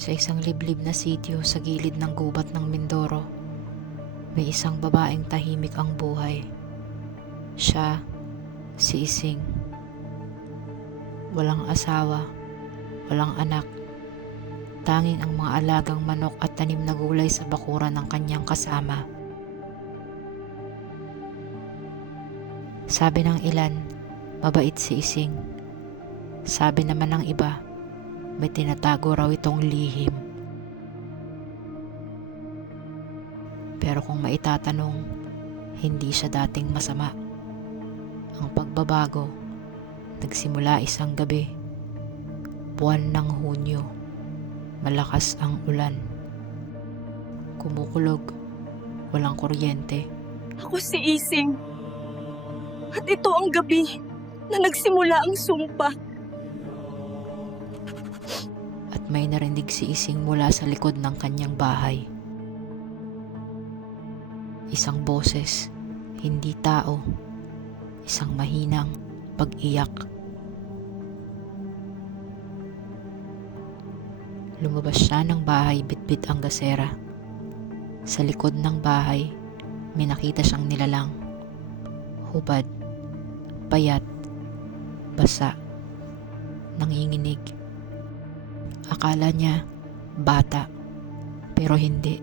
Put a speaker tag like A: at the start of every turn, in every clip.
A: Sa isang liblib na sityo sa gilid ng gubat ng Mindoro, may isang babaeng tahimik ang buhay. Siya, si Ising. Walang asawa, walang anak. Tanging ang mga alagang manok at tanim na gulay sa bakuran ng kanyang kasama. Sabi ng ilan, mabait si Ising. Sabi naman ng iba, may tinatago raw itong lihim. Pero kung maitatanong, hindi siya dating masama. Ang pagbabago, nagsimula isang gabi. Buwan ng Hunyo, malakas ang ulan. Kumukulog, walang kuryente.
B: Ako si Ising. At ito ang gabi na nagsimula ang sumpa.
A: May narinig si Ising mula sa likod ng kanyang bahay. Isang boses, hindi tao, isang mahinang pag-iyak. Lumabas siya ng bahay bitbit ang gasera. Sa likod ng bahay, may nakita siyang nilalang. Hubad, payat, basa, nanginginig. Akala niya bata, pero hindi.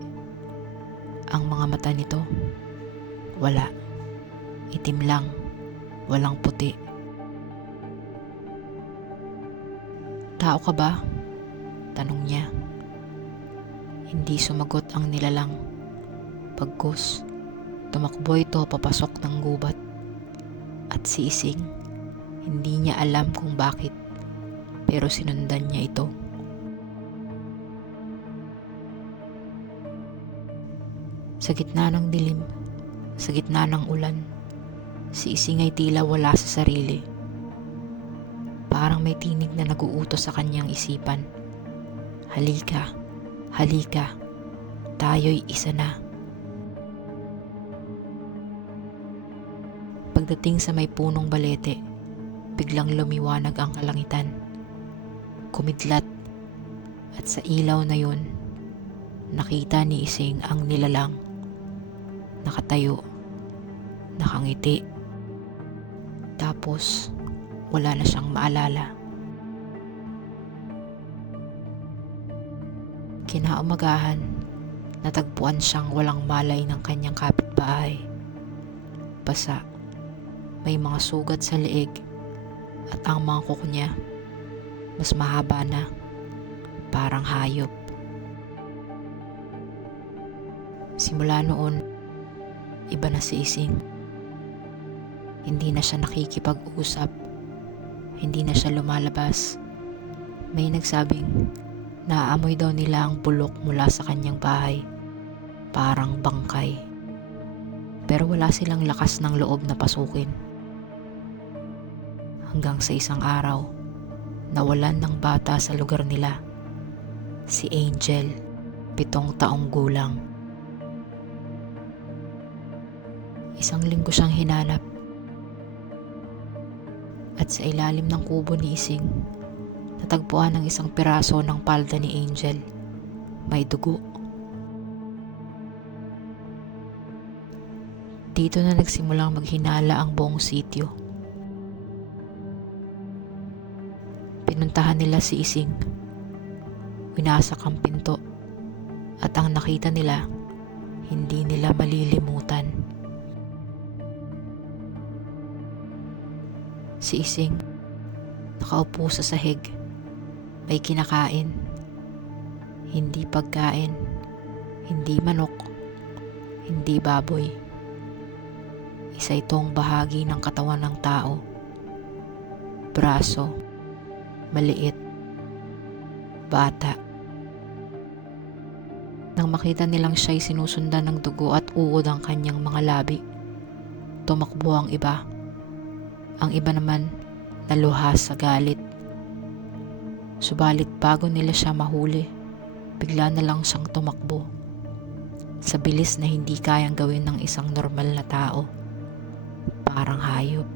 A: Ang mga mata nito, wala. Itim lang, walang puti. Tao ka ba? Tanong niya. Hindi sumagot ang nilalang. Pagkus, tumakbo ito papasok ng gubat. At si Ising, hindi niya alam kung bakit, pero sinundan niya ito. Sa gitna ng dilim, sa gitna ng ulan, si Ising ay tila wala sa sarili. Parang may tinig na naguutos sa kanyang isipan. Halika, halika, tayo'y isa na. Pagdating sa may punong balete, biglang lumiwanag ang kalangitan. Kumidlat at sa ilaw na yun, nakita ni Ising ang nilalang nakatayo, nakangiti. Tapos, wala na siyang maalala. Kinaumagahan, natagpuan siyang walang malay ng kanyang kapitbahay. Basa, may mga sugat sa leeg at ang mga kuko niya mas mahaba na, parang hayop. Simula noon, iba na si Ising. Hindi na siya nakikipag-usap. Hindi na siya lumalabas. May nagsabing naaamoy daw nila ang bulok mula sa kanyang bahay. Parang bangkay. Pero wala silang lakas ng loob na pasukin. Hanggang sa isang araw, nawalan ng bata sa lugar nila. Si Angel, pitong taong gulang. Isang linggo siyang hinanap. At sa ilalim ng kubo ni Ising, natagpuan ng isang piraso ng palda ni Angel. May dugo. Dito na nagsimulang maghinala ang buong sityo. Pinuntahan nila si Ising. Winasak ang pinto. At ang nakita nila, hindi nila malilimutan. Si Ising, nakaupo sa sahig, may kinakain. Hindi pagkain, hindi manok, hindi baboy. Isa itong bahagi ng katawan ng tao. Braso, maliit, bata. Nang makita nilang siya'y sinusundan ng dugo at uod ang kanyang mga labi, tumakbo ang iba. Ang iba naman naluhas sa galit. Subalit bago nila siya mahuli, bigla na lang siyang tumakbo. Sa bilis na hindi kayang gawin ng isang normal na tao. Parang hayop.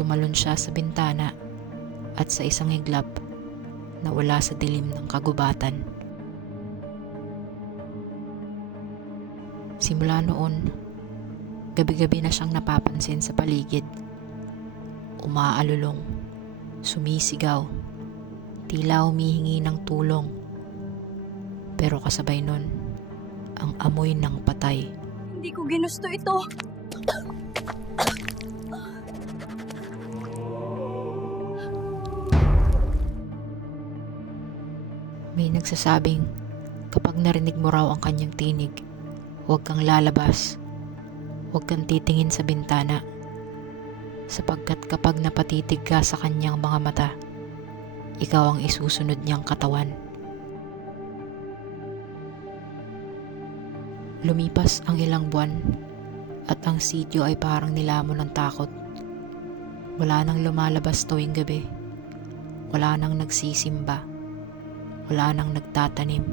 A: Tumalon siya sa bintana at sa isang iglap, nawala sa dilim ng kagubatan. Simula noon, gabi-gabi na siyang napapansin sa paligid. Umaalulong, sumisigaw, tila humihingi ng tulong. Pero kasabay nun, ang amoy ng patay.
B: Hindi ko ginusto ito.
A: May nagsasabing kapag narinig mo raw ang kanyang tinig, huwag kang lalabas. Huwag kang titingin sa bintana. Sapagkat kapag napatitig ka sa kanyang mga mata, ikaw ang isusunod niyang katawan. Lumipas ang ilang buwan at ang sityo ay parang nilamon ng takot. Wala nang lumalabas tuwing gabi. Wala nang nagsisimba wala nang nagtatanim.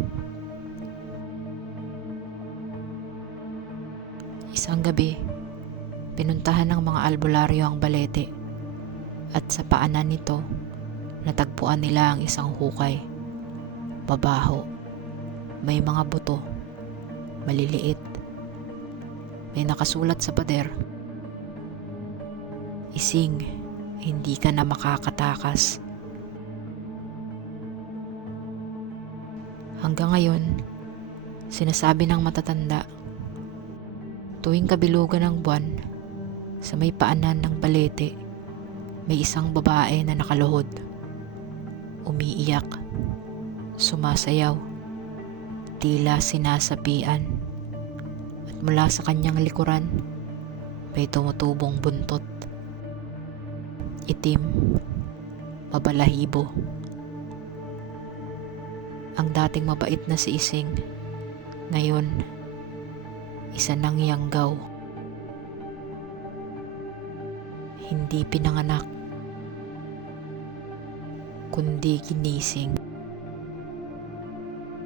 A: Isang gabi, pinuntahan ng mga albularyo ang balete at sa paanan nito, natagpuan nila ang isang hukay. Babaho, may mga buto, maliliit. May nakasulat sa pader. Ising, hindi ka na makakatakas. Hanggang ngayon, sinasabi ng matatanda, tuwing kabilugan ng buwan, sa may paanan ng balete, may isang babae na nakaluhod. Umiiyak, sumasayaw, tila sinasapian, at mula sa kanyang likuran, may tumutubong buntot. Itim, mabalahibo. Ang dating mabait na si Ising, ngayon, isa ng yanggaw. Hindi pinanganak, kundi ginising.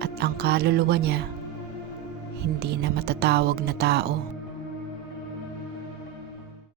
A: At ang kaluluwa niya, hindi na matatawag na tao.